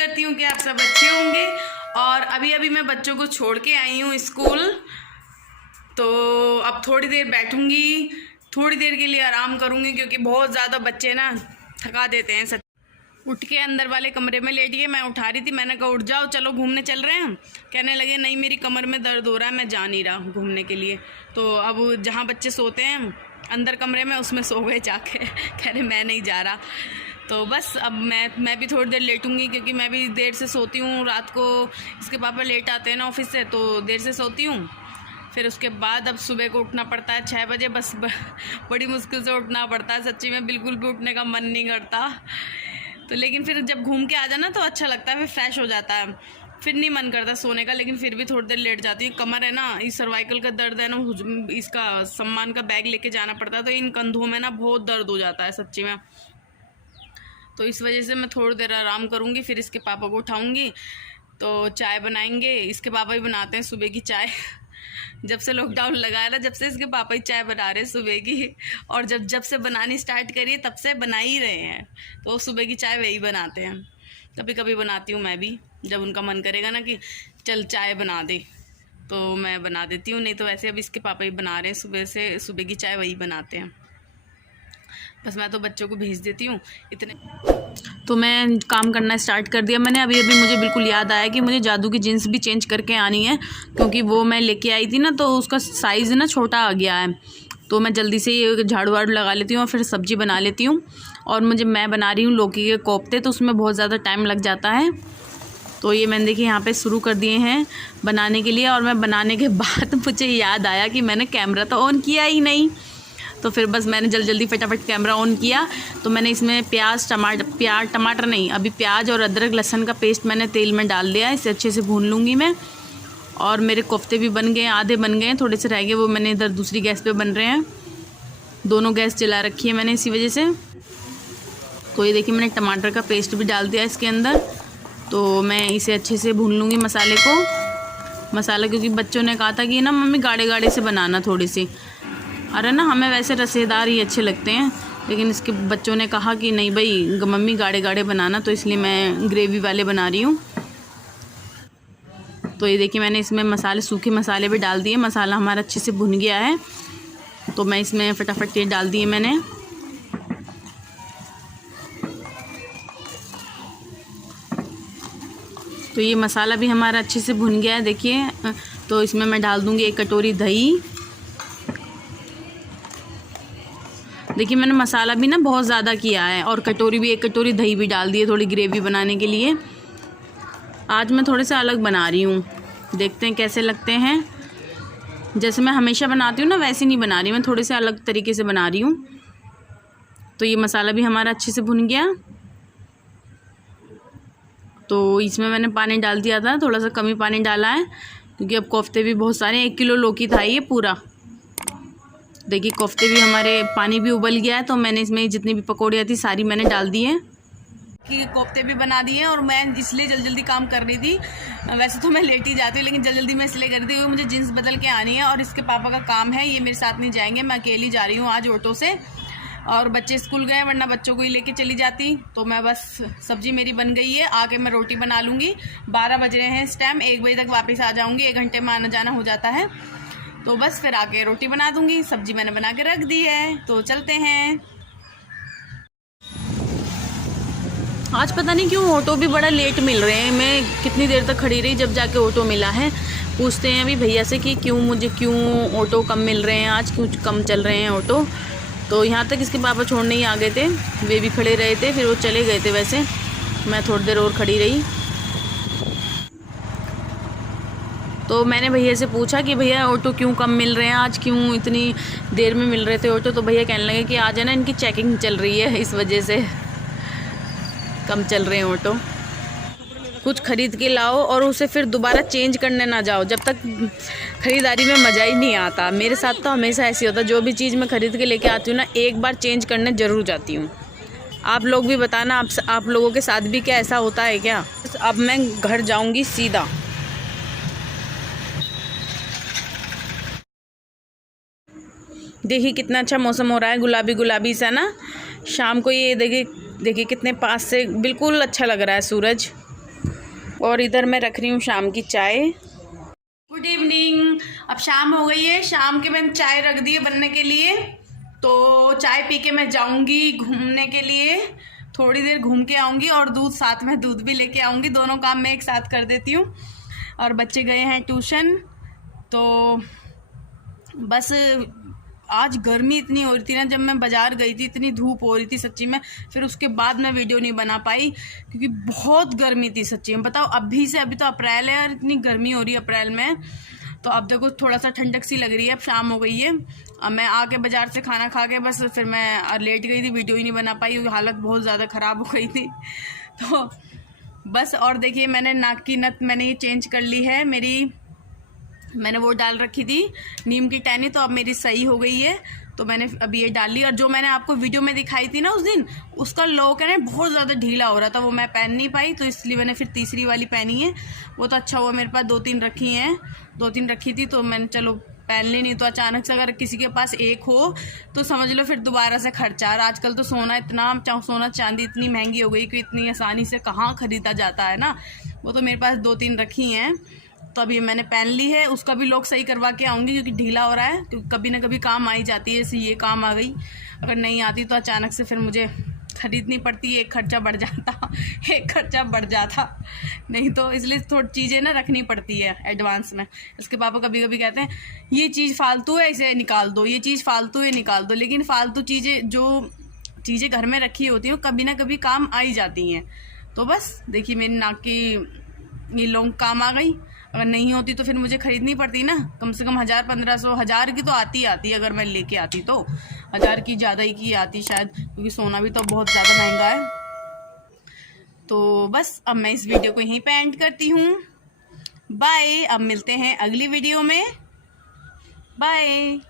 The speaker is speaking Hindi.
करती हूँ कि आप सब अच्छे होंगे। और अभी अभी मैं बच्चों को छोड़ के आई हूँ स्कूल, तो अब थोड़ी देर बैठूंगी, थोड़ी देर के लिए आराम करूँगी क्योंकि बहुत ज़्यादा बच्चे ना थका देते हैं। उठ के अंदर वाले कमरे में लेट गए। मैं उठा रही थी, मैंने कहा उठ जाओ चलो घूमने चल रहे हैं। कहने लगे नहीं मेरी कमर में दर्द हो रहा है, मैं जा नहीं रहा घूमने के लिए। तो अब जहाँ बच्चे सोते हैं अंदर कमरे में उसमें सो गए जाके। कह रहे मैं नहीं जा रहा। तो बस अब मैं भी थोड़ी देर लेटूंगी क्योंकि मैं भी देर से सोती हूँ रात को। इसके पापा लेट आते हैं ना ऑफिस से, तो देर से सोती हूँ। फिर उसके बाद अब सुबह को उठना पड़ता है 6 बजे। बस बड़ी मुश्किल से उठना पड़ता है, सच्ची में बिल्कुल भी उठने का मन नहीं करता। तो लेकिन फिर जब घूम के आ जाना तो अच्छा लगता है, फिर फ्रेश हो जाता है, फिर नहीं मन करता सोने का। लेकिन फिर भी थोड़ी देर लेट जाती हूँ। कमर है ना, इस सर्वाइकल का दर्द है ना, इसका सम्मान का बैग लेके जाना पड़ता है, तो इन कंधों में ना बहुत दर्द हो जाता है सच्ची में। तो इस वजह से मैं थोड़ी देर आराम करूँगी, फिर इसके पापा को उठाऊँगी तो चाय बनाएंगे। इसके पापा ही बनाते हैं सुबह की चाय। जब से लॉकडाउन लगा है ना, जब से इसके पापा ही चाय बना रहे हैं सुबह की। और जब से बनानी स्टार्ट करिए तब से बना ही रहे हैं। तो सुबह की चाय वही बनाते हैं। कभी कभी बनाती हूँ मैं भी, जब उनका मन करेगा ना कि चल चाय बना दे तो मैं बना देती हूँ। नहीं तो वैसे अब इसके पापा ही बना रहे हैं सुबह से, सुबह की चाय वही बनाते हैं। बस मैं तो बच्चों को भेज देती हूँ इतने। तो मैं काम करना स्टार्ट कर दिया मैंने। अभी मुझे बिल्कुल याद आया कि मुझे जादू की जीन्स भी चेंज करके आनी है, क्योंकि वो मैं लेके आई थी ना तो उसका साइज़ ना छोटा आ गया है। तो मैं जल्दी से ये झाड़ू वाड़ू लगा लेती हूँ और फिर सब्ज़ी बना लेती हूँ। और मैं बना रही हूँ लौकी के कोफ्ते, तो उसमें बहुत ज़्यादा टाइम लग जाता है। तो ये मैंने देखिए यहाँ पे शुरू कर दिए हैं बनाने के लिए। और मैं बनाने के बाद मुझे याद आया कि मैंने कैमरा तो ऑन किया ही नहीं। तो फिर बस मैंने जल्दी फटाफट कैमरा ऑन किया। तो मैंने इसमें प्याज टमाटर नहीं, अभी प्याज और अदरक लहसुन का पेस्ट मैंने तेल में डाल दिया है। इसे अच्छे से भून लूँगी मैं। और मेरे कोफ्ते भी बन गए, आधे बन गए, थोड़े से रह गए, वो मैंने इधर दूसरी गैस पे बन रहे हैं। दोनों गैस जला रखी है मैंने इसी वजह से। तो ये देखिए मैंने टमाटर का पेस्ट भी डाल दिया इसके अंदर। तो मैं इसे अच्छे से भून लूँगी मसाले को। मसाला क्योंकि बच्चों ने कहा था कि ना मम्मी गाढ़े गाढ़े से बनाना थोड़ी सी। अरे ना हमें वैसे रसेदार ही अच्छे लगते हैं, लेकिन इसके बच्चों ने कहा कि नहीं भाई मम्मी गाढ़े गाढ़े बनाना, तो इसलिए मैं ग्रेवी वाले बना रही हूँ। तो ये देखिए मैंने इसमें सूखे मसाले भी डाल दिए। मसाला हमारा अच्छे से भुन गया है, तो मैं इसमें फटाफट ये डाल दिए मैंने। तो ये मसाला भी हमारा अच्छे से भुन गया है देखिए। तो इसमें मैं डाल दूँगी 1 कटोरी दही। देखिए मैंने मसाला भी ना बहुत ज़्यादा किया है, और 1 कटोरी दही भी डाल दी है थोड़ी ग्रेवी बनाने के लिए। आज मैं थोड़े से अलग बना रही हूँ, देखते हैं कैसे लगते हैं। जैसे मैं हमेशा बनाती हूँ ना वैसे नहीं बना रही, मैं थोड़े से अलग तरीके से बना रही हूँ। तो ये मसाला भी हमारा अच्छे से भुन गया। तो इसमें मैंने पानी डाल दिया था, थोड़ा सा कम ही पानी डाला है क्योंकि अब कोफ्ते भी बहुत सारे, 1 किलो लौकी था ये पूरा। देखिए कोफ्ते भी हमारे, पानी भी उबल गया है। तो मैंने इसमें जितनी भी पकौड़ियाँ थी सारी मैंने डाल दी हैं। कि कोफ्ते भी बना दिए। और मैं इसलिए जल्दी काम कर रही थी, वैसे तो मैं लेट ही जाती हूँ, लेकिन जल्दी मैं इसलिए कर रही थी क्योंकि मुझे जीन्स बदल के आनी है। और इसके पापा का काम है, ये मेरे साथ नहीं जाएंगे, मैं अकेली जा रही हूँ आज ऑटो से। और बच्चे स्कूल गए, वरना बच्चों को ही लेके चली जाती। तो मैं बस सब्जी मेरी बन गई है, आके मैं रोटी बना लूँगी। 12 बज रहे हैं इस टाइम, 1 बजे तक वापस आ जाऊँगी, 1 घंटे में आना जाना हो जाता है। तो बस फिर आके रोटी बना दूँगी। सब्जी मैंने बना के रख दी है, तो चलते हैं। आज पता नहीं क्यों ऑटो भी बड़ा लेट मिल रहे हैं। मैं कितनी देर तक खड़ी रही, जब जाके ऑटो मिला है। पूछते हैं अभी भैया से कि क्यों ऑटो कम मिल रहे हैं आज, क्यों कम चल रहे हैं ऑटो। तो यहाँ तक इसके पापा छोड़ने ही आ गए थे, वे भी खड़े रहे थे, फिर वो चले गए थे। वैसे मैं थोड़ी देर और खड़ी रही। तो मैंने भैया से पूछा कि भैया ऑटो क्यों कम मिल रहे हैं आज, क्यों इतनी देर में मिल रहे थे ऑटो। तो भैया कहने लगे कि आज है ना इनकी चेकिंग चल रही है, इस वजह से कम चल रहे हैं ऑटो। कुछ खरीद के लाओ और उसे फिर दोबारा चेंज करने ना जाओ, जब तक ख़रीदारी में मज़ा ही नहीं आता। मेरे साथ तो हमेशा ऐसे होता है, जो भी चीज़ मैं ख़रीद के लेके आती हूँ ना, एक बार चेंज करने ज़रूर जाती हूँ। आप लोग भी बताना, आप लोगों के साथ भी क्या ऐसा होता है क्या। अब मैं घर जाऊँगी सीधा। देखिए कितना अच्छा मौसम हो रहा है, गुलाबी गुलाबी सा ना। शाम को ये देखिए कितने पास से बिल्कुल अच्छा लग रहा है सूरज। और इधर मैं रख रही हूँ शाम की चाय। Good evening. अब शाम हो गई है, शाम के मैंने चाय रख दी है बनने के लिए। तो चाय पी के मैं जाऊंगी घूमने के लिए, थोड़ी देर घूम के आऊंगी और दूध साथ में, दूध भी लेके आऊंगी। दोनों काम मैं एक साथ कर देती हूँ। और बच्चे गए हैं ट्यूशन। तो बस आज गर्मी इतनी हो रही थी ना, जब मैं बाज़ार गई थी इतनी धूप हो रही थी सच्ची में। फिर उसके बाद मैं वीडियो नहीं बना पाई क्योंकि बहुत गर्मी थी सच्ची में। बताओ अभी से, अभी तो अप्रैल है और इतनी गर्मी हो रही है अप्रैल में। तो अब देखो थोड़ा सा ठंडक सी लग रही है, अब शाम हो गई है। अब मैं आके बाज़ार से खाना खा के बस फिर मैं लेट गई थी, वीडियो ही नहीं बना पाई, हालत बहुत ज़्यादा ख़राब हो गई थी। तो बस, और देखिए मैंने नाक की नथ मैंने ये चेंज कर ली है मेरी। मैंने वो डाल रखी थी नीम की टहनी, तो अब मेरी सही हो गई है। तो मैंने अभी ये डाल ली। और जो मैंने आपको वीडियो में दिखाई थी ना उस दिन, उसका लॉक है ना बहुत ज़्यादा ढीला हो रहा था, वो मैं पहन नहीं पाई, तो इसलिए मैंने फिर तीसरी वाली पहनी है। वो तो अच्छा हुआ, मेरे पास 2-3 रखी हैं, 2-3 रखी थी तो मैंने चलो पहन ली। नहीं तो अचानक से अगर किसी के पास एक हो तो समझ लो फिर दोबारा से खर्चा। और आजकल तो सोना चांदी इतनी महंगी हो गई कि इतनी आसानी से कहाँ ख़रीदा जाता है ना। वो तो मेरे पास 2-3 रखी हैं, तो अभी मैंने पहन ली है। उसका भी लॉक सही करवा के आऊँगी क्योंकि ढीला हो रहा है, क्योंकि कभी ना कभी काम आ ही जाती है। जैसे ये काम आ गई, अगर नहीं आती तो अचानक से फिर मुझे ख़रीदनी पड़ती, एक खर्चा बढ़ जाता नहीं तो इसलिए थोड़ी चीज़ें ना रखनी पड़ती है एडवांस में। इसके पापा कभी कभी कहते हैं ये चीज़ फालतू है इसे निकाल दो, ये चीज़ फालतू है निकाल दो। लेकिन फालतू चीज़ें, जो चीज़ें घर में रखी होती हैं वो कभी ना कभी काम आ ही जाती हैं। तो बस देखिए मेरी नाक की ये लौंग काम आ गई। अगर नहीं होती तो फिर मुझे ख़रीदनी पड़ती ना, कम से कम 1000-1500, 1000 की तो आती अगर मैं लेके आती तो 1000 की ज़्यादा ही की आती शायद, क्योंकि सोना भी तो बहुत ज़्यादा महंगा है। तो बस अब मैं इस वीडियो को यहीं पे एंड करती हूँ। बाय। अब मिलते हैं अगली वीडियो में। बाय।